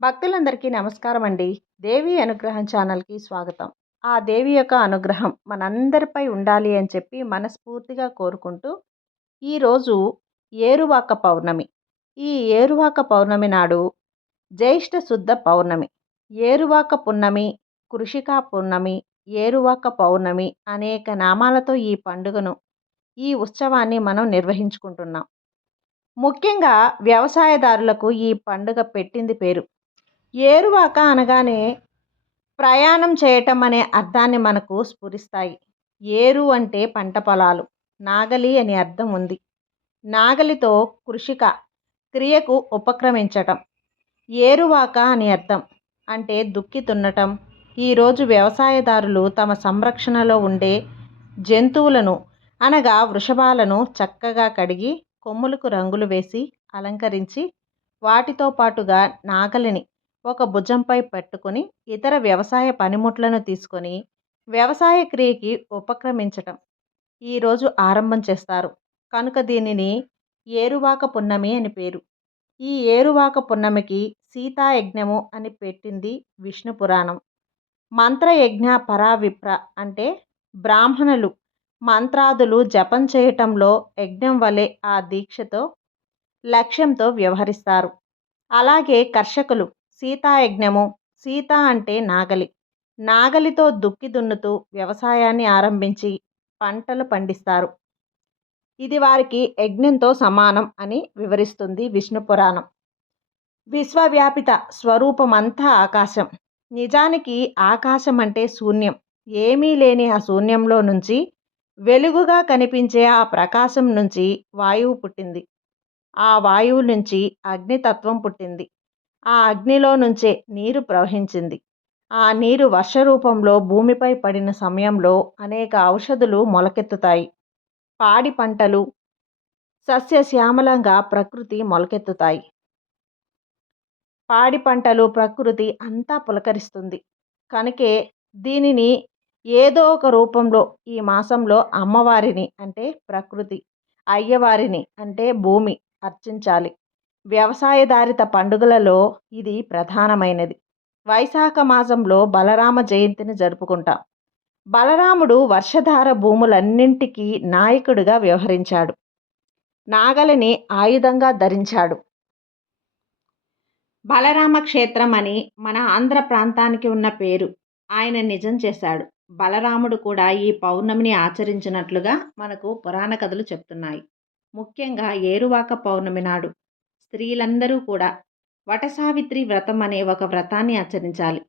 భక్తులందరికీ నమస్కారం అండి దేవి అనుగ్రహం ఛానల్కి స్వాగతం. ఆ దేవి యొక్క అనుగ్రహం మనందరిపై ఉండాలి అని చెప్పి మనస్ఫూర్తిగా కోరుకుంటూ ఈరోజు ఏరువాక పౌర్ణమి. ఈ ఏరువాక పౌర్ణమి నాడు జ్యేష్ఠ శుద్ధ పౌర్ణమి. ఏరువాక పున్నమి కృషికా పున్నమి ఏరువాక పౌర్ణమి అనేక నామాలతో ఈ పండుగను ఈ ఉత్సవాన్ని మనం నిర్వహించుకుంటున్నాం. ముఖ్యంగా వ్యవసాయదారులకు ఈ పండుగ పెట్టింది పేరు. ఏరువాక అనగానే ప్రయాణం చేయటం అనే అర్థాన్ని మనకు స్ఫురిస్తాయి. ఏరు అంటే పంట పొలాలు నాగలి అని అర్థం ఉంది. నాగలితో కృషిక క్రియకు ఉపక్రమించటం ఏరువాక అని అర్థం అంటే దుక్కి తున్నటం. ఈరోజు వ్యవసాయదారులు తమ సంరక్షణలో ఉండే జంతువులను అనగా వృషభాలను చక్కగా కడిగి కొమ్ములకు రంగులు వేసి అలంకరించి వాటితో పాటుగా నాగలిని ఒక భుజంపై పెట్టుకొని ఇతర వ్యవసాయ పనిముట్లను తీసుకొని వ్యవసాయ క్రియకి ఉపక్రమించటం. ఈరోజు ఆరంభం చేస్తారు. కనుక దీనిని ఏరువాక పున్నమి అని పేరు. ఈ ఏరువాక పున్నమికి సీతాయజ్ఞము అని పెట్టింది విష్ణు పురాణం. మంత్రయజ్ఞ పరావిప్ర అంటే బ్రాహ్మణులు మంత్రాదులు జపం చేయటంలో యజ్ఞం వలె ఆ దీక్షతో లక్ష్యంతో వ్యవహరిస్తారు. అలాగే కర్షకులు సీతాయజ్ఞము సీత అంటే నాగలి. నాగలితో దుక్కి దున్నుతూ వ్యవసాయాన్ని ఆరంభించి పంటలు పండిస్తారు. ఇది వారికి యజ్ఞంతో సమానం అని వివరిస్తుంది విష్ణు పురాణం. విశ్వవ్యాపిత స్వరూపమంతా ఆకాశం. నిజానికి ఆకాశం అంటే శూన్యం. ఏమీ లేని ఆ శూన్యంలో నుంచి వెలుగుగా కనిపించే ఆ ప్రకాశం నుంచి వాయువు పుట్టింది. ఆ వాయువు నుంచి అగ్నితత్వం పుట్టింది. ఆ అగ్నిలో నుంచే నీరు ప్రవహించింది. ఆ నీరు వర్ష రూపంలో భూమిపై పడిన సమయంలో అనేక ఔషధులు మొలకెత్తుతాయి. పాడి పంటలు సస్యశ్యామలంగా ప్రకృతి మొలకెత్తుతాయి. పాడి పంటలు ప్రకృతి అంతా పులకరిస్తుంది. కనుకే దీనిని ఏదో ఒక రూపంలో ఈ మాసంలో అమ్మవారిని అంటే ప్రకృతి అయ్యవారిని అంటే భూమి అర్చించాలి. వ్యవసాయధారిత పండుగలలో ఇది ప్రధానమైనది. వైశాఖ మాసంలో బలరామ జయంతిని జరుపుకుంటాం. బలరాముడు వర్షధార భూములన్నింటికీ నాయకుడిగా వ్యవహరించాడు. నాగలిని ఆయుధంగా ధరించాడు. బలరామ క్షేత్రం అని మన ఆంధ్ర ప్రాంతానికి ఉన్న పేరు ఆయన నిజం చేశాడు. బలరాముడు కూడా ఈ పౌర్ణమిని ఆచరించినట్లుగా మనకు పురాణ కథలు చెప్తున్నాయి. ముఖ్యంగా ఏరువాక పౌర్ణమి నాడు స్త్రీలందరూ కూడా వటసావిత్రి వ్రతం అనే ఒక వ్రతాన్ని ఆచరించాలి.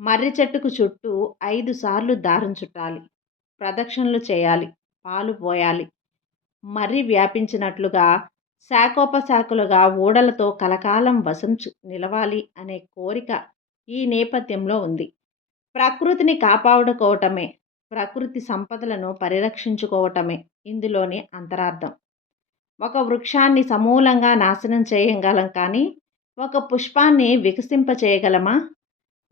మర్రి చెట్టుకు చుట్టూ ఐదు సార్లు దారం చుట్టాలి. ప్రదక్షిణలు చేయాలి. పాలు పోయాలి. మర్రి వ్యాపించినట్లుగా శాఖోపశాఖలుగా ఊడలతో కలకాలం వశం నిలవాలి అనే కోరిక ఈ నేపథ్యంలో ఉంది. ప్రకృతిని కాపాడుకోవటమే ప్రకృతి సంపదలను పరిరక్షించుకోవటమే ఇందులోని అంతరార్థం. ఒక వృక్షాన్ని సమూలంగా నాశనం చేయగలం కానీ ఒక పుష్పాన్ని వికసింప చేయగలమా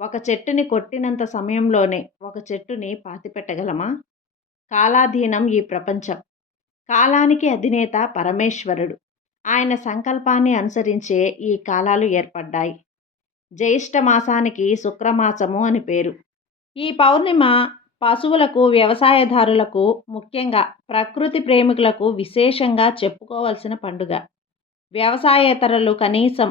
ఒక చెట్టుని కొట్టినంత సమయంలోనే ఒక చెట్టుని పాతిపెట్టగలమా? కాలాధీనం ఈ ప్రపంచం. కాలానికి అధినేత పరమేశ్వరుడు. ఆయన సంకల్పాన్ని అనుసరించే ఈ కాలాలు ఏర్పడ్డాయి. జ్యేష్ఠ మాసానికి శుక్రమాసము అని పేరు. ఈ పౌర్ణిమ పశువులకు వ్యవసాయదారులకు ముఖ్యంగా ప్రకృతి ప్రేమికులకు విశేషంగా చెప్పుకోవాల్సిన పండుగ. వ్యవసాయేతరులు కనీసం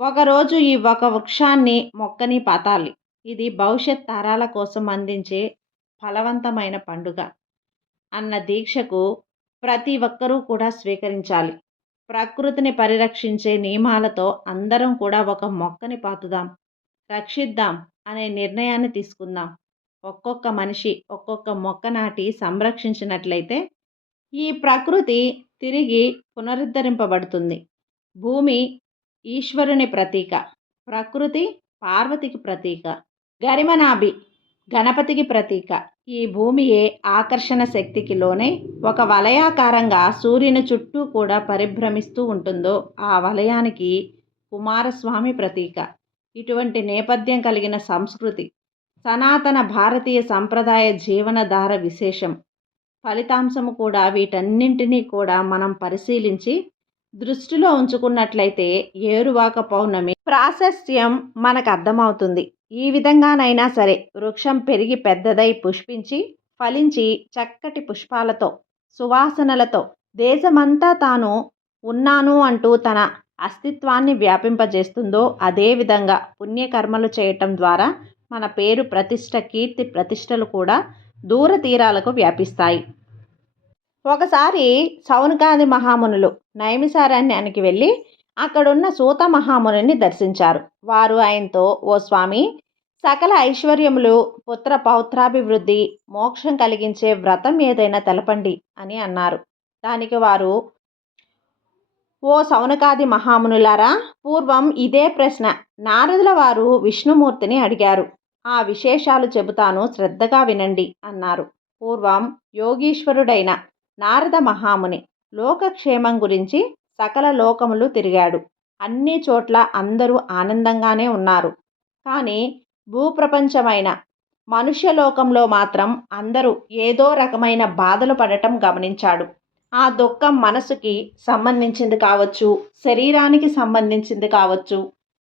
ఒకరోజు ఈ ఒక వృక్షాన్ని మొక్కని పాతాలి. ఇది భవిష్యత్ తరాల కోసం అందించే ఫలవంతమైన పండుగ అన్న దీక్షకు ప్రతి ఒక్కరూ కూడా స్వీకరించాలి. ప్రకృతిని పరిరక్షించే నియమాలతో అందరం కూడా ఒక మొక్కని పాతుదాం రక్షిద్దాం అనే నిర్ణయాన్ని తీసుకుందాం. ఒక్కొక్క మనిషి ఒక్కొక్క మొక్క నాటి సంరక్షించినట్లయితే ఈ ప్రకృతి తిరిగి పునరుద్ధరింపబడుతుంది. భూమి ఈశ్వరుని ప్రతీక ప్రకృతి పార్వతికి ప్రతీక గరిమనాభి గణపతికి ప్రతీక. ఈ భూమియే ఆకర్షణ శక్తికి లోనై ఒక వలయాకారంగా సూర్యుని చుట్టూ కూడా పరిభ్రమిస్తూ ఉంటుందో ఆ వలయానికి కుమారస్వామి ప్రతీక. ఇటువంటి నేపథ్యం కలిగిన సంస్కృతి సనాతన భారతీయ సంప్రదాయ జీవనధార విశేషం. ఫలితాంశము కూడా వీటన్నింటినీ కూడా మనం పరిశీలించి దృష్టిలో ఉంచుకున్నట్లయితే ఏరువాక పౌర్ణమి ప్రాశస్త్యం మనకు అర్థమవుతుంది. ఈ విధంగానైనా సరే వృక్షం పెరిగి పెద్దదై పుష్పించి ఫలించి చక్కటి పుష్పాలతో సువాసనలతో దేశమంతా తాను ఉన్నాను అంటూ తన అస్తిత్వాన్ని వ్యాపింపజేస్తుందో అదేవిధంగా పుణ్యకర్మలు చేయటం ద్వారా మన పేరు ప్రతిష్ట కీర్తి ప్రతిష్టలు కూడా దూర తీరాలకు వ్యాపిస్తాయి. ఒకసారి సౌనకాది మహామునులు నైమిసారణ్యానికి వెళ్ళి అక్కడున్న సూత మహామునిని దర్శించారు. వారు ఆయనతో ఓ స్వామి సకల ఐశ్వర్యములు పుత్ర పౌత్రాభివృద్ధి మోక్షం కలిగించే వ్రతం ఏదైనా తెలపండి అని అన్నారు. దానికి వారు ఓ సౌనకాది మహామునులారా పూర్వం ఇదే ప్రశ్న. నారదుల వారు విష్ణుమూర్తిని అడిగారు. ఆ విశేషాలు చెబుతాను శ్రద్ధగా వినండి అన్నారు. పూర్వం యోగీశ్వరుడైన నారద మహాముని లోకక్షేమం గురించి సకల లోకములు తిరిగాడు. అన్ని చోట్ల అందరూ ఆనందంగానే ఉన్నారు. కానీ భూప్రపంచమైన మనుష్యలోకంలో మాత్రం అందరూ ఏదో రకమైన బాధలు పడటం గమనించాడు. ఆ దుఃఖం మనసుకి సంబంధించింది కావచ్చు శరీరానికి సంబంధించింది కావచ్చు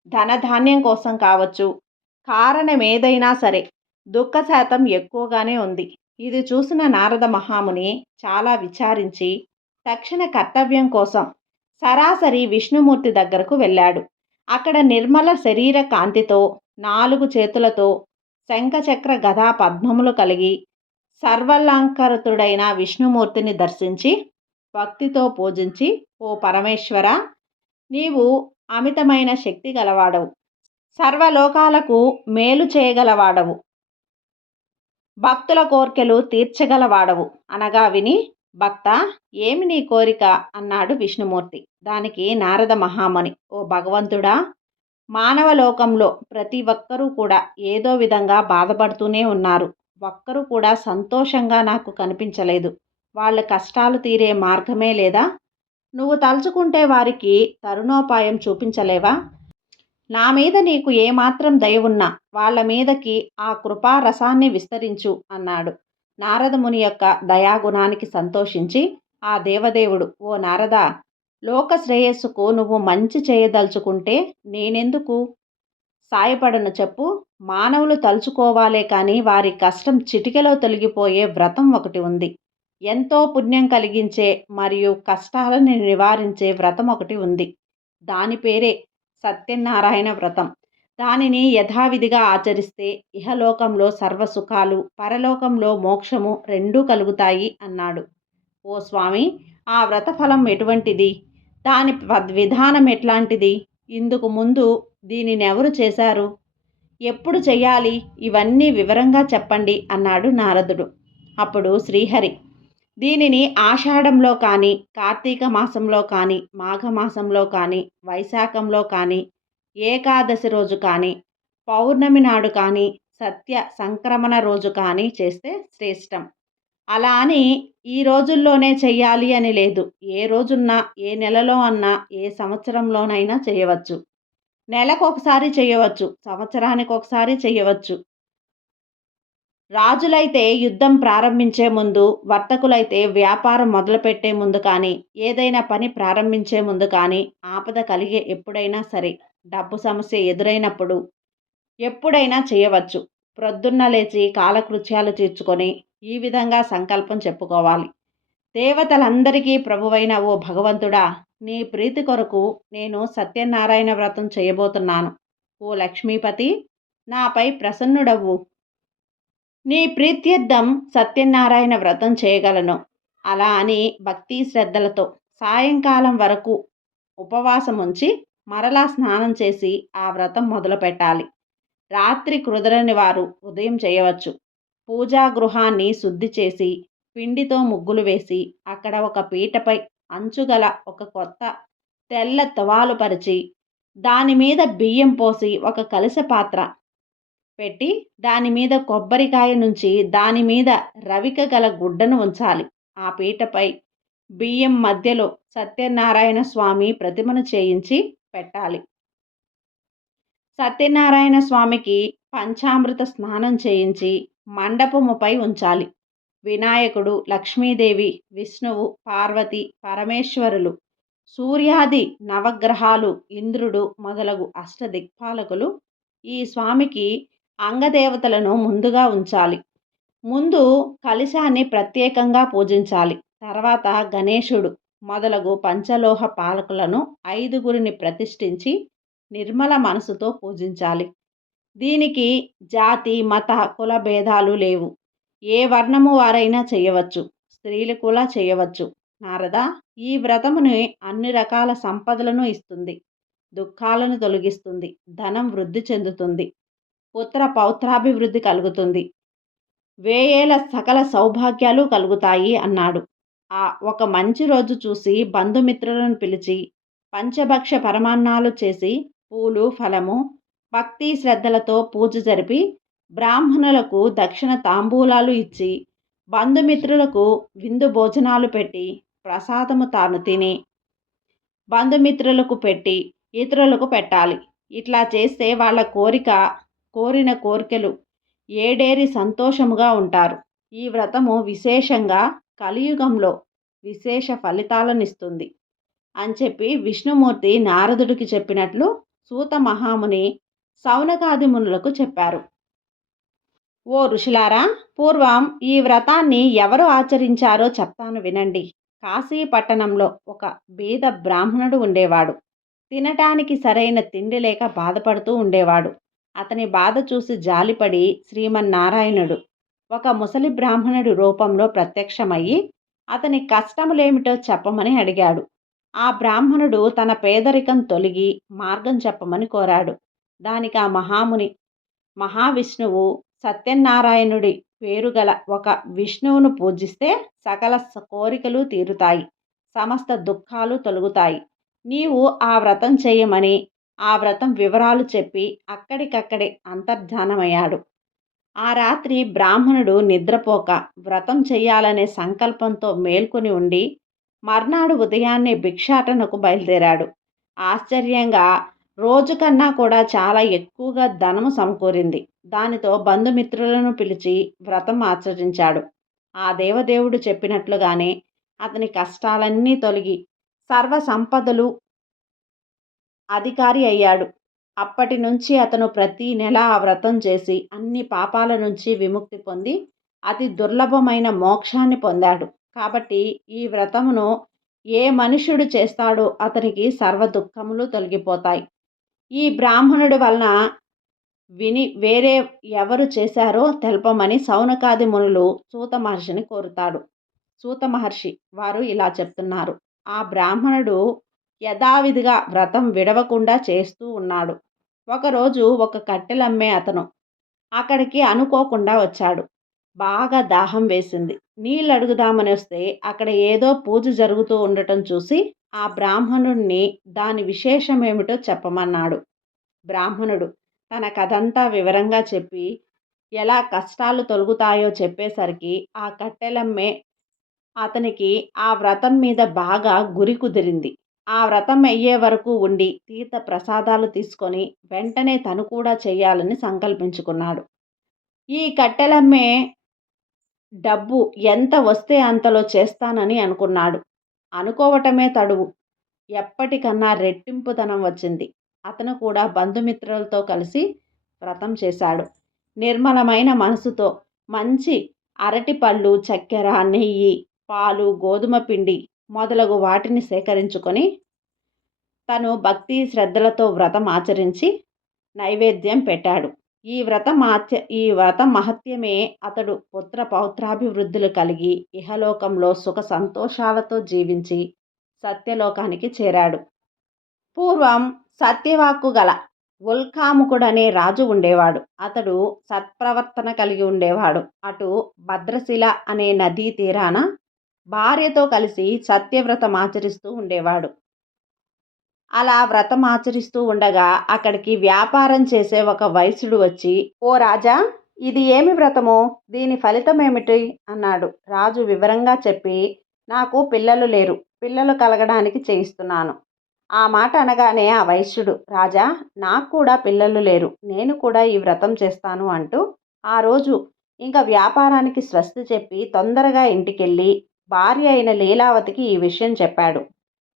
ధనధాన్యం కోసం కావచ్చు. కారణం ఏదైనా సరే దుఃఖ శాతం ఎక్కువగానే ఉంది. ఇది చూసిన నారద మహాముని చాలా విచారించి తక్షణ కర్తవ్యం కోసం సరాసరి విష్ణుమూర్తి దగ్గరకు వెళ్ళాడు. అక్కడ నిర్మల శరీర కాంతితో నాలుగు చేతులతో శంఖచక్ర గదా పద్మములు కలిగి సర్వలంకృతుడైన విష్ణుమూర్తిని దర్శించి భక్తితో పూజించి ఓ పరమేశ్వర నీవు అమితమైన శక్తి గలవాడవు. సర్వలోకాలకు మేలు చేయగలవాడవు. భక్తుల కోర్కెలు తీర్చగలవాడవు. అనగా విని భక్త ఏమి నీ కోరిక? అన్నాడు విష్ణుమూర్తి. దానికి నారద మహాముని. ఓ భగవంతుడా మానవ లోకంలో ప్రతి ఒక్కరూ కూడా ఏదో విధంగా బాధపడుతూనే ఉన్నారు. ఒక్కరూ కూడా సంతోషంగా నాకు కనిపించలేదు. వాళ్ళ కష్టాలు తీరే మార్గమే లేదా? నువ్వు తలుచుకుంటే వారికి తరుణోపాయం చూపించలేవా? నా మీద నీకు ఏమాత్రం దయ ఉన్నా వాళ్ళ మీదకి ఆ కృపారసాన్ని విస్తరించు అన్నాడు. నారదముని యొక్క దయాగుణానికి సంతోషించి ఆ దేవదేవుడు ఓ నారద లోక శ్రేయస్సుకు నువ్వు మంచి చేయదలుచుకుంటే నేనెందుకు? సాయపడను చెప్పు. మానవులు తలుచుకోవాలే కానీ వారి కష్టం చిటికెలో తొలగిపోయే వ్రతం ఒకటి ఉంది. ఎంతో పుణ్యం కలిగించే మరియు కష్టాలను నివారించే వ్రతం ఒకటి ఉంది. దాని పేరే సత్యనారాయణ వ్రతం. దానిని యథావిధిగా ఆచరిస్తే ఇహలోకంలో సర్వసుఖాలు పరలోకంలో మోక్షము రెండూ కలుగుతాయి అన్నాడు. ఓ స్వామి ఆ వ్రత ఫలం ఎటువంటిది? దాని విధానం ఎట్లాంటిది? ఇందుకు ముందు దీనిని ఎవరు చేశారు? ఎప్పుడు చేయాలి? ఇవన్నీ వివరంగా చెప్పండి అన్నాడు నారదుడు. అప్పుడు శ్రీహరి దీనిని ఆషాఢంలో కానీ కార్తీక మాసంలో కానీ మాఘమాసంలో కానీ వైశాఖంలో కానీ ఏకాదశి రోజు కానీ పౌర్ణమి నాడు కానీ సత్య సంక్రమణ రోజు కానీ చేస్తే శ్రేష్టం. అలా అని ఈ రోజుల్లోనే చెయ్యాలి అని లేదు. ఏ రోజున్నా ఏ నెలలో అన్నా ఏ సంవత్సరంలోనైనా చేయవచ్చు. నెలకు ఒకసారి చేయవచ్చు సంవత్సరానికి ఒకసారి చేయవచ్చు. రాజులైతే యుద్ధం ప్రారంభించే ముందు వర్తకులైతే వ్యాపారం మొదలుపెట్టే ముందు కానీ ఏదైనా పని ప్రారంభించే ముందు కానీ ఆపద కలిగే ఎప్పుడైనా సరే డబ్బు సమస్య ఎదురైనప్పుడు ఎప్పుడైనా చేయవచ్చు. ప్రొద్దున్న లేచి కాలకృత్యాలు తీర్చుకొని ఈ విధంగా సంకల్పం చెప్పుకోవాలి. దేవతలందరికీ ప్రభువైన ఓ భగవంతుడా నీ ప్రీతి కొరకు నేను సత్యనారాయణ వ్రతం చేయబోతున్నాను. ఓ లక్ష్మీపతి నాపై ప్రసన్నుడవ్వు. నీ ప్రీత్యర్థం సత్యనారాయణ వ్రతం చేయగలను. అలా అని భక్తి శ్రద్ధలతో సాయంకాలం వరకు ఉపవాసం ఉంచి మరలా స్నానం చేసి ఆ వ్రతం మొదలుపెట్టాలి రాత్రి కుదరని వారు ఉదయం చేయవచ్చు. పూజా గృహాన్ని శుద్ధి చేసి పిండితో ముగ్గులు వేసి అక్కడ ఒక పీటపై అంచుగల ఒక కొత్త తెల్ల తవాలు పరిచి దాని మీద బియ్యం పోసి ఒక కలస పాత్ర పెట్టి దాని మీద కొబ్బరికాయ నుంచి దాని మీద రవిక గల గుడ్డను ఉంచాలి. ఆ పీటపై బియ్యం మధ్యలో సత్యనారాయణ స్వామి ప్రతిమను చేయించి పెట్టాలి. సత్యనారాయణ స్వామికి పంచామృత స్నానం చేయించి మండపముపై ఉంచాలి. వినాయకుడు లక్ష్మీదేవి విష్ణువు పార్వతి పరమేశ్వరులు సూర్యాది నవగ్రహాలు ఇంద్రుడు మొదలగు అష్టదిక్పాలకులు ఈ స్వామికి అంగదేవతలను ముందుగా ఉంచాలి. ముందు కలశాన్ని ప్రత్యేకంగా పూజించాలి. తర్వాత గణేశుడు మొదలగు పంచలోహ పాలకులను ఐదుగురిని ప్రతిష్ఠించి నిర్మల మనసుతో పూజించాలి. దీనికి జాతి మత కుల భేదాలు లేవు. ఏ వర్ణము వారైనా చేయవచ్చు. స్త్రీలు కూడా చేయవచ్చు. నారద ఈ వ్రతముని అన్ని రకాల సంపదలను ఇస్తుంది. దుఃఖాలను తొలగిస్తుంది. ధనం వృద్ధి చెందుతుంది. పుత్ర పౌత్రాభివృద్ధి కలుగుతుంది. వేయేల సకల సౌభాగ్యాలు కలుగుతాయి అన్నాడు. ఆ ఒక మంచి రోజు చూసి బంధుమిత్రులను పిలిచి పంచభక్ష పరమాన్నాలు చేసి పూలు ఫలము భక్తి శ్రద్ధలతో పూజ జరిపి బ్రాహ్మణులకు దక్షిణ తాంబూలాలు ఇచ్చి బంధుమిత్రులకు విందు భోజనాలు పెట్టి ప్రసాదము తాను తిని బంధుమిత్రులకు పెట్టి ఇతరులకు పెట్టాలి. ఇట్లా చేస్తే వాళ్ళ కోరిక కోరిన కోరికలు ఏడేరి సంతోషముగా ఉంటారు. ఈ వ్రతము విశేషంగా కలియుగంలో విశేష ఫలితాలనిస్తుంది. అని చెప్పి విష్ణుమూర్తి నారదుడికి చెప్పినట్లు సూత మహాముని సౌనకాది మునులకు చెప్పారు. ఓ ఋషులారా పూర్వం ఈ వ్రతాన్ని ఎవరు ఆచరించారో చెప్తాను వినండి. కాశీ పట్టణంలో ఒక బీద బ్రాహ్మణుడు ఉండేవాడు. తినటానికి సరైన తిండి లేక బాధపడుతూ ఉండేవాడు. అతని బాధ చూసి జాలిపడి శ్రీమన్నారాయణుడు ఒక ముసలి బ్రాహ్మణుడి రూపంలో ప్రత్యక్షమయ్యి అతని కష్టములేమిటో చెప్పమని అడిగాడు. ఆ బ్రాహ్మణుడు తన పేదరికం తొలగి మార్గం చెప్పమని కోరాడు. దానికి ఆ మహాముని మహావిష్ణువు సత్యనారాయణుడి పేరుగల ఒక విష్ణువును పూజిస్తే సకల కోరికలు తీరుతాయి సమస్త దుఃఖాలు తొలగుతాయి. నీవు ఆ వ్రతం చేయమని ఆ వ్రతం వివరాలు చెప్పి అక్కడికక్కడే అంతర్ధానమయ్యాడు. ఆ రాత్రి బ్రాహ్మణుడు నిద్రపోక వ్రతం చెయ్యాలనే సంకల్పంతో మేల్కొని ఉండి మర్నాడు ఉదయాన్నే భిక్షాటనకు బయలుదేరాడు. ఆశ్చర్యంగా రోజు కన్నా కూడా చాలా ఎక్కువగా ధనము సమకూరింది. దానితో బంధుమిత్రులను పిలిచి వ్రతం ఆచరించాడు. ఆ దేవదేవుడు చెప్పినట్లుగానే అతని కష్టాలన్నీ తొలగి సర్వ సంపదలు అధికారి అయ్యాడు. అప్పటి నుంచి అతను ప్రతి నెల ఆ వ్రతం చేసి అన్ని పాపాల నుంచి విముక్తి పొంది అతి దుర్లభమైన మోక్షాన్ని పొందాడు. కాబట్టి ఈ వ్రతమును ఏ మనుష్యుడు చేస్తాడో అతనికి సర్వ దుఃఖములు తొలగిపోతాయి. ఈ బ్రాహ్మణుడి వలన విని వేరే ఎవరు చేశారో తెలపమని సౌనకాది మునులు సూత మహర్షిని కోరుతాడు. సూత మహర్షి వారు ఇలా చెప్తున్నారు. ఆ బ్రాహ్మణుడు యథావిధిగా వ్రతం విడవకుండా చేస్తూ ఉన్నాడు. ఒకరోజు ఒక కట్టెలమ్మే అతను అక్కడికి అనుకోకుండా వచ్చాడు. బాగా దాహం వేసింది. నీళ్ళు అడుగుదామని వస్తే అక్కడ ఏదో పూజ జరుగుతూ ఉండటం చూసి ఆ బ్రాహ్మణుణ్ణి దాని విశేషమేమిటో చెప్పమన్నాడు. బ్రాహ్మణుడు తన కథంతా వివరంగా చెప్పి ఎలా కష్టాలు తొలుగుతాయో చెప్పేసరికి ఆ కట్టెలమ్మే అతనికి ఆ వ్రతం మీద బాగా గురి కుదిరింది. ఆ వ్రతం అయ్యే వరకు ఉండి తీర్థ ప్రసాదాలు తీసుకొని వెంటనే తను కూడా చేయాలని సంకల్పించుకున్నాడు. ఈ కట్టెలమ్మే డబ్బు ఎంత వస్తే అంతలో చేస్తానని అనుకున్నాడు. అనుకోవటమే తడువు. ఎప్పటికన్నా రెట్టింపుతనం వచ్చింది. అతను కూడా బంధుమిత్రులతో కలిసి వ్రతం చేశాడు. నిర్మలమైన మనసుతో మంచి అరటిపళ్ళు చక్కెర నెయ్యి పాలు గోధుమ పిండి మొదలగు వాటిని సేకరించుకొని తను భక్తి శ్రద్ధలతో వ్రతం ఆచరించి నైవేద్యం పెట్టాడు. ఈ వ్రత మహత్య ఈ వ్రత మహత్యమే. అతడు పుత్ర పౌత్రాభివృద్ధులు కలిగి ఇహలోకంలో సుఖ సంతోషాలతో జీవించి సత్యలోకానికి చేరాడు. పూర్వం సత్యవాక్కు గల ఉల్కాముకుడనే రాజు ఉండేవాడు. అతడు సత్ప్రవర్తన కలిగి ఉండేవాడు. అటు భద్రశిల అనే నదీ తీరాన భార్యతో కలిసి సత్యవ్రతం ఆచరిస్తూ ఉండేవాడు. అలా వ్రతం ఆచరిస్తూ ఉండగా అక్కడికి వ్యాపారం చేసే ఒక వైశ్యుడు వచ్చి ఓ రాజా ఇది ఏమి వ్రతము? దీని ఫలితం ఏమిటి? అన్నాడు. రాజు వివరంగా చెప్పి నాకు పిల్లలు లేరు. పిల్లలు కలగడానికి చేయిస్తున్నాను. ఆ మాట అనగానే ఆ వైశ్యుడు రాజా నాకు కూడా పిల్లలు లేరు. నేను కూడా ఈ వ్రతం చేస్తాను అంటూ ఆ రోజు ఇంకా వ్యాపారానికి స్వస్తి చెప్పి తొందరగా ఇంటికెళ్ళి భార్య అయిన లీలావతికి ఈ విషయం చెప్పాడు.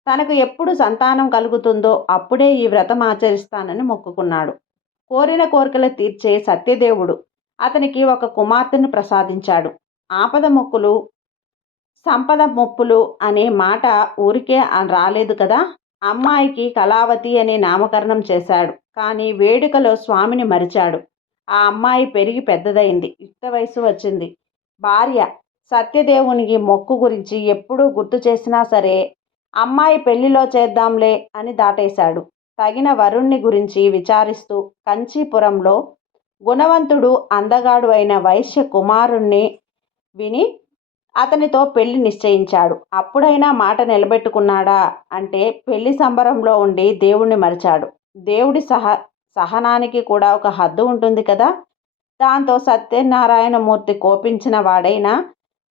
తనకు ఎప్పుడు సంతానం కలుగుతుందో అప్పుడే ఈ వ్రతం ఆచరిస్తానని మొక్కుకున్నాడు. కోరిన కోరికలు తీర్చే సత్యదేవుడు అతనికి ఒక కుమార్తెను ప్రసాదించాడు. ఆపద మొక్కులు సంపద మొప్పులు అనే మాట ఊరికే రాలేదు కదా? అమ్మాయికి కళావతి అనే నామకరణం చేశాడు. కానీ వేడుకలో స్వామిని మరిచాడు. ఆ అమ్మాయి పెరిగి పెద్దదైంది. యుక్త వయసు వచ్చింది. భార్య సత్యదేవునికి మొక్కు గురించి ఎప్పుడూ గుర్తు చేసినా సరే అమ్మాయి పెళ్ళిలో చేద్దాంలే అని దాటేశాడు. తగిన వరుణ్ణి గురించి విచారిస్తూ కంచీపురంలో గుణవంతుడు అందగాడు అయిన వైశ్య కుమారుణ్ణి విని అతనితో పెళ్ళి నిశ్చయించాడు. అప్పుడైనా మాట నిలబెట్టుకున్నాడా అంటే పెళ్ళి సంబరంలో ఉండి దేవుణ్ణి మరిచాడు. దేవుడి సహ సహనానికి కూడా ఒక హద్దు ఉంటుంది కదా? దాంతో సత్యనారాయణమూర్తి కోపించిన వాడైనా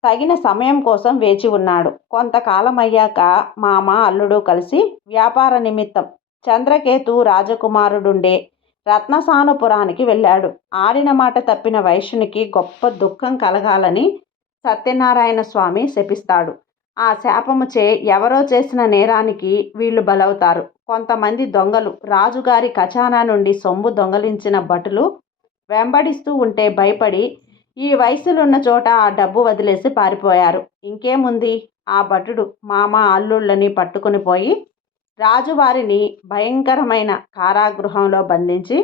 తగిన సమయం కోసం వేచి ఉన్నాడు. కొంతకాలం అయ్యాక మామ అల్లుడు కలిసి వ్యాపార నిమిత్తం చంద్రకేతు రాజకుమారుడుండే రత్నసానుపురానికి వెళ్ళాడు. ఆడిన మాట తప్పిన వైశ్యునికి గొప్ప దుఃఖం కలగాలని సత్యనారాయణ స్వామి శపిస్తాడు. ఆ శాపముచే ఎవరో చేసిన నేరానికి వీళ్ళు బలవుతారు. కొంతమంది దొంగలు రాజుగారి ఖజానా నుండి సొమ్ము దొంగలించిన భటులు వెంబడిస్తూ ఉంటే భయపడి ఈ వయసులున్న చోట ఆ డబ్బు వదిలేసి పారిపోయారు. ఇంకేముంది? ఆ భటుడు మామ అల్లుళ్ళని పట్టుకుని పోయి రాజువారిని భయంకరమైన కారాగృహంలో బంధించి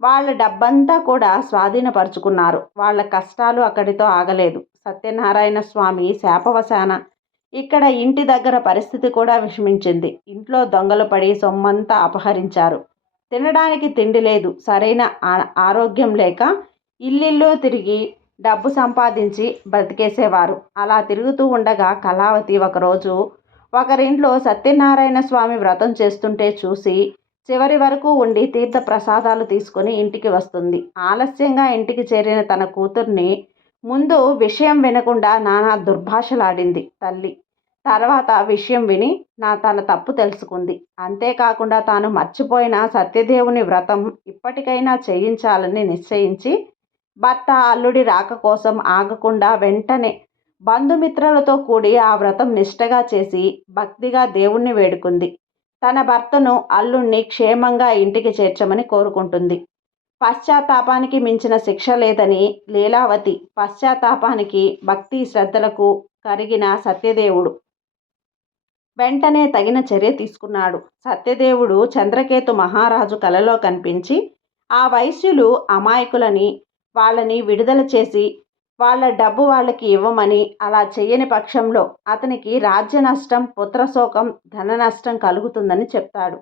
వాళ్ళ డబ్బంతా కూడా స్వాధీనపరుచుకున్నారు. వాళ్ళ కష్టాలు అక్కడితో ఆగలేదు. సత్యనారాయణ స్వామి శాపవశాన ఇక్కడ ఇంటి దగ్గర పరిస్థితి కూడా విషమించింది. ఇంట్లో దొంగలు పడి సొమ్మంతా అపహరించారు. తినడానికి తిండి లేదు. సరైన ఆరోగ్యం లేక ఇల్లిల్లు తిరిగి డబ్బు సంపాదించి బ్రతికేసేవారు. అలా తిరుగుతూ ఉండగా కళావతి ఒకరోజు ఒకరింట్లో సత్యనారాయణ స్వామి వ్రతం చేస్తుంటే చూసి చివరి వరకు ఉండి తీర్థ ప్రసాదాలు తీసుకుని ఇంటికి వస్తుంది. ఆలస్యంగా ఇంటికి చేరిన తన కూతుర్ని ముందు విషయం వినకుండా నానా దుర్భాషలాడింది తల్లి. తర్వాత విషయం విని నా తన తప్పు తెలుసుకుంది. అంతేకాకుండా తాను మర్చిపోయిన సత్యదేవుని వ్రతం ఇప్పటికైనా చేయించాలని నిశ్చయించి భర్త అల్లుడి రాక కోసం ఆగకుండా వెంటనే బంధుమిత్రులతో కూడి ఆ వ్రతం నిష్టగా చేసి భక్తిగా దేవుణ్ణి వేడుకుంది. తన భర్తను అల్లుణ్ణి క్షేమంగా ఇంటికి చేర్చమని కోరుకుంటుంది. పశ్చాత్తాపానికి మించిన శిక్ష లేదని లీలావతి పశ్చాత్తాపానికి భక్తి శ్రద్ధలకు కరిగిన సత్యదేవుడు. వెంటనే తగిన చర్య తీసుకున్నాడు. సత్యదేవుడు చంద్రకేతు మహారాజు కలలో కనిపించి ఆ వైశ్యులు అమాయకులని వాళ్ళని విడుదల చేసి వాళ్ళ డబ్బు వాళ్ళకి ఇవ్వమని అలా చేయని పక్షంలో అతనికి రాజ్య నష్టం పుత్రశోకం ధన నష్టం కలుగుతుందని చెప్తాడు.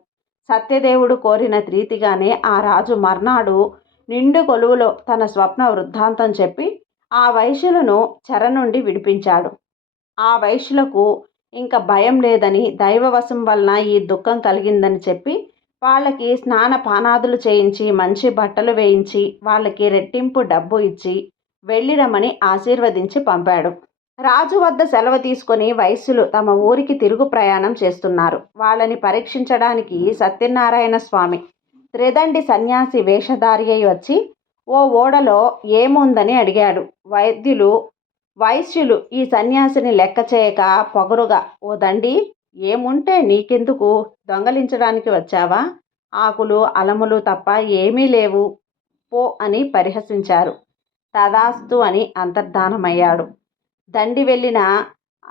సత్యదేవుడు కోరిన రీతిగానే ఆ రాజు మర్నాడు నిండు కొలువులో తన స్వప్న వృద్ధాంతం చెప్పి ఆ వైశ్యులను చెర నుండి విడిపించాడు. ఆ వైశ్యులకు ఇంకా భయం లేదని దైవవశం వలన ఈ దుఃఖం కలిగిందని చెప్పి వాళ్ళకి స్నాన పానాదులు చేయించి మంచి బట్టలు వేయించి వాళ్ళకి రెట్టింపు డబ్బు ఇచ్చి వెళ్ళిరమని ఆశీర్వదించి పంపాడు. రాజు వద్ద సెలవు తీసుకొని వైశ్యులు తమ ఊరికి తిరుగు ప్రయాణం చేస్తున్నారు. వాళ్ళని పరీక్షించడానికి సత్యనారాయణ స్వామి త్రిదండి సన్యాసి వేషధారి అయి వచ్చి ఓ ఓడలో ఏముందని అడిగాడు. వైద్యులు వైశ్యులు ఈ సన్యాసిని లెక్క చేయక పొగరుగా ఓ దండి ఏముంటే నీకెందుకు? దొంగలించడానికి వచ్చావా? ఆకులు అలములు తప్ప ఏమీ లేవు. పో అని పరిహసించారు. తదాస్తు అని అంతర్ధానమయ్యాడు. దండి వెళ్ళిన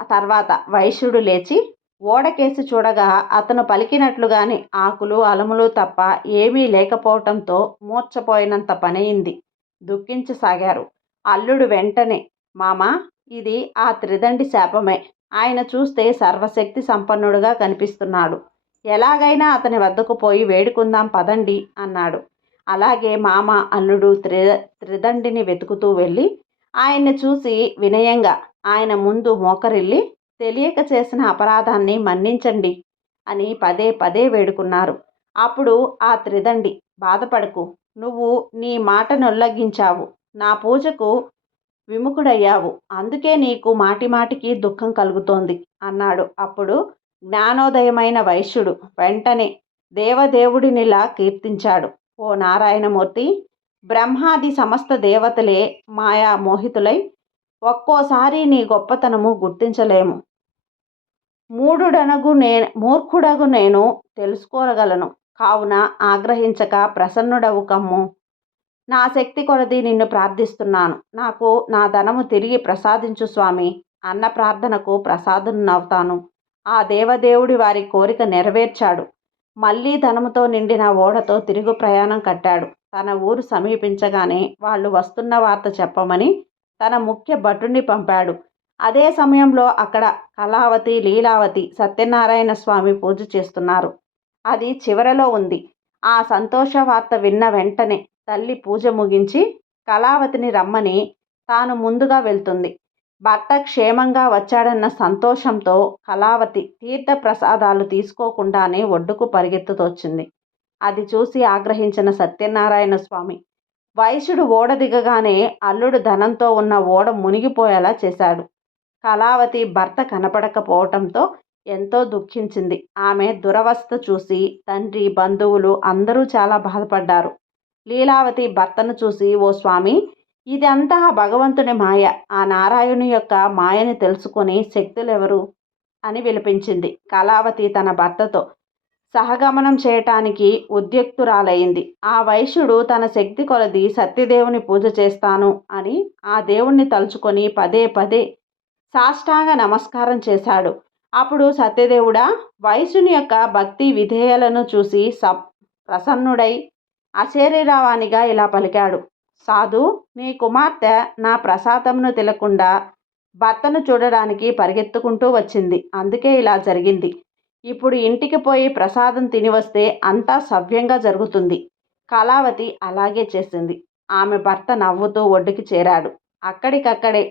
తర్వాత వైశ్యుడు లేచి ఓడకేసి చూడగా అతను పలికినట్లుగానే ఆకులు అలములు తప్ప ఏమీ లేకపోవటంతో మూర్చపోయినంత పనయింది. దుఃఖించసాగారు. అల్లుడు వెంటనే మామ ఇది ఆ త్రిదండి శాపమే. ఆయన చూస్తే సర్వశక్తి సంపన్నుడుగా కనిపిస్తున్నాడు. ఎలాగైనా అతని వద్దకు పోయి వేడుకుందాం పదండి అన్నాడు. అలాగే మామ అల్లుడు త్రి త్రిదండిని వెతుకుతూ వెళ్ళి ఆయన్ని చూసి వినయంగా ఆయన ముందు మోకరిల్లి తెలియక చేసిన అపరాధాన్ని మన్నించండి అని పదే పదే వేడుకున్నారు. అప్పుడు ఆ త్రిదండి బాధపడకు నువ్వు నీ మాటను ఉల్లంఘించావు నా పూజకు విముఖుడయ్యావు. అందుకే నీకు మాటిమాటికి దుఃఖం కలుగుతోంది అన్నాడు. అప్పుడు జ్ఞానోదయమైన వైశ్యుడు వెంటనే దేవదేవుడినిలా కీర్తించాడు. ఓ నారాయణమూర్తి బ్రహ్మాది సమస్త దేవతలే మాయా మోహితులై ఒక్కోసారి నీ గొప్పతనము గుర్తించలేము. మూడుడనగు నే మూర్ఖుడగు నేను తెలుసుకోగలను. కావున ఆగ్రహించక ప్రసన్నుడవు కమ్ము. నా శక్తి కొలది నిన్ను ప్రార్థిస్తున్నాను. నాకు నా ధనము తిరిగి ప్రసాదించు స్వామి. అన్న ప్రార్థనకు ప్రసాదునవుతాను. ఆ దేవదేవుడి వారి కోరిక నెరవేర్చాడు. మళ్ళీ ధనముతో నిండిన ఓడతో తిరుగు ప్రయాణం కట్టాడు. తన ఊరు సమీపించగానే వాళ్ళు వస్తున్న వార్త చెప్పమని తన ముఖ్య భటుణ్ణి పంపాడు. అదే సమయంలో అక్కడ కళావతి లీలావతి సత్యనారాయణ స్వామి పూజ చేస్తున్నారు. అది చివరలో ఉంది. ఆ సంతోష వార్త విన్న వెంటనే తల్లి పూజ ముగించి కళావతిని రమ్మని తాను ముందుగా వెళ్తుంది. భర్త క్షేమంగా వచ్చాడన్న సంతోషంతో కళావతి తీర్థ ప్రసాదాలు తీసుకోకుండానే ఒడ్డుకు పరిగెత్తుతొచ్చింది. అది చూసి ఆగ్రహించిన సత్యనారాయణ స్వామి వైశ్యుడు ఓడ దిగగానే అల్లుడు ధనంతో ఉన్న ఓడ మునిగిపోయేలా చేశాడు. కళావతి భర్త కనపడకపోవటంతో ఎంతో దుఃఖించింది. ఆమె దురవస్థ చూసి తండ్రి బంధువులు అందరూ చాలా బాధపడ్డారు. లీలావతి భర్తను చూసి ఓ స్వామి ఇదంతా భగవంతుని మాయ. ఆ నారాయణు యొక్క మాయని తెలుసుకొని శక్తులెవరు? అని విలిపించింది. కళావతి తన భర్తతో సహగమనం చేయటానికి ఉద్యుక్తురాలయ్యింది ఆ వైశ్యుడు తన శక్తి కొలది సత్యదేవుని పూజ చేస్తాను అని ఆ దేవుణ్ణి తలుచుకొని పదే పదే సాష్టాంగ నమస్కారం చేశాడు. అప్పుడు సత్యదేవుడా వైశ్యుని యొక్క భక్తి విధేయలను చూసి స ప్రసన్నుడై అశరీరావానిగా ఇలా పలికాడు. సాధు నీ కుమార్తె నా ప్రసాదంను తిలకుండా భర్తను చూడడానికి పరిగెత్తుకుంటూ వచ్చింది. అందుకే ఇలా జరిగింది. ఇప్పుడు ఇంటికి పోయి ప్రసాదం తిని వస్తే అంతా సవ్యంగా జరుగుతుంది. కళావతి అలాగే చేసింది. ఆమె భర్త నవ్వుతూ ఒడ్డుకి చేరాడు. అక్కడికక్కడే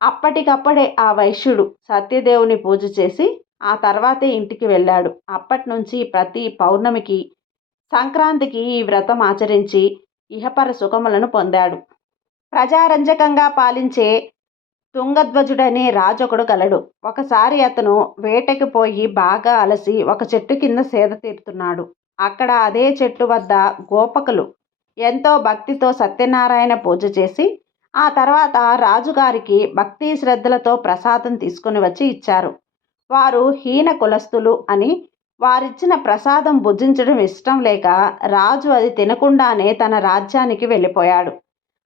అప్పటికప్పుడే ఆ వైశ్యుడు సత్యదేవుని పూజ చేసి ఆ తర్వాతే ఇంటికి వెళ్ళాడు. అప్పటి నుంచి ప్రతి పౌర్ణమికి సంక్రాంతికి ఈ వ్రతం ఆచరించి ఇహపర సుఖములను పొందాడు. ప్రజారంజకంగా పాలించే తుంగధ్వజుడనే రాజొకడు గలడు. ఒకసారి అతను వేటకి పోయి బాగా అలసి ఒక చెట్టు కింద సేద తీరుతున్నాడు. అక్కడ అదే చెట్టు వద్ద గోపకులు ఎంతో భక్తితో సత్యనారాయణ పూజ చేసి ఆ తర్వాత రాజుగారికి భక్తి శ్రద్ధలతో ప్రసాదం తీసుకుని వచ్చి ఇచ్చారు. వారు హీన కులస్తులు అని వారిచ్చిన ప్రసాదం భుజించడం ఇష్టం లేక రాజు అది తినకుండానే తన రాజ్యానికి వెళ్ళిపోయాడు.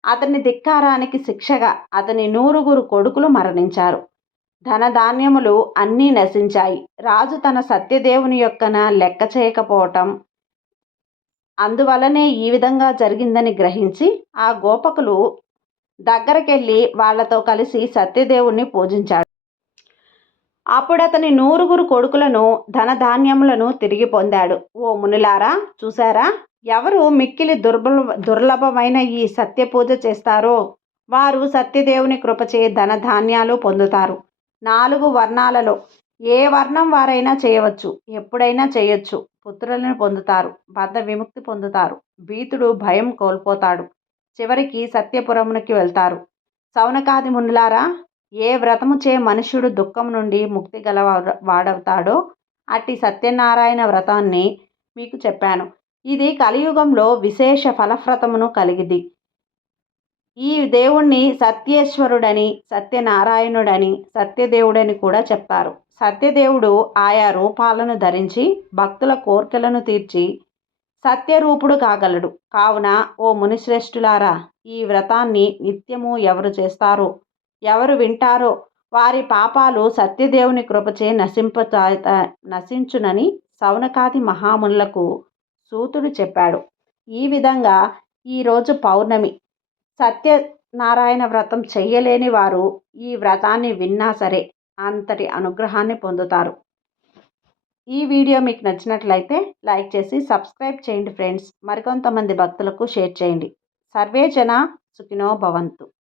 అతని ధిక్కారానికి శిక్షగా అతని నూరుగురు కొడుకులు మరణించారు. ధనధాన్యములు అన్నీ నశించాయి. రాజు తన సత్యదేవుని యొక్కన లెక్క చేయకపోవటం అందువలనే ఈ విధంగా జరిగిందని గ్రహించి ఆ గోపకులు దగ్గరకెళ్ళి వాళ్ళతో కలిసి సత్యదేవుణ్ణి పూజించాడు. అప్పుడు అతని నూరుగురు కొడుకులను ధనధాన్యములను తిరిగి పొందాడు. ఓ మునిలారా చూశారా? ఎవరు మిక్కిలి దుర్బల దుర్లభమైన ఈ సత్యపూజ చేస్తారో? వారు సత్యదేవుని కృపచే ధనధాన్యాలు పొందుతారు. నాలుగు వర్ణాలలో ఏ వర్ణం వారైనా చేయవచ్చు ఎప్పుడైనా చేయొచ్చు. పుత్రులను పొందుతారు బద్ధ విముక్తి పొందుతారు భీతుడు భయం కోల్పోతాడు. చివరికి సత్యపురమునికి వెళ్తారు. సౌనకాది మునులారా ఏ వ్రతము చే మనుష్యుడు దుఃఖం నుండి ముక్తి గల వాడవుతాడో అట్టి సత్యనారాయణ వ్రతాన్ని మీకు చెప్పాను. ఇది కలియుగంలో విశేష ఫలవ్రతమును కలిగిది. ఈ దేవుణ్ణి సత్యేశ్వరుడని సత్యనారాయణుడని సత్యదేవుడని కూడా చెప్తారు. సత్యదేవుడు ఆయా రూపాలను ధరించి భక్తుల కోర్కెలను తీర్చి సత్యరూపుడు కాగలడు. కావున ఓ మునిశ్రేష్ఠులారా ఈ వ్రతాన్ని నిత్యము ఎవరు చేస్తారో? ఎవరు వింటారో వారి పాపాలు సత్యదేవుని కృపచే నశింప నశించునని సౌనకాది మహామునులకు సూతుడు చెప్పాడు. ఈ విధంగా ఈరోజు పౌర్ణమి. సత్యనారాయణ వ్రతం చెయ్యలేని వారు ఈ వ్రతాన్ని విన్నా సరే అంతటి అనుగ్రహాన్ని పొందుతారు. ఈ వీడియో మీకు నచ్చినట్లయితే లైక్ చేసి సబ్స్క్రైబ్ చేయండి ఫ్రెండ్స్. మరికొంతమంది భక్తులకు షేర్ చేయండి. సర్వే జన సుఖినో భవంతు.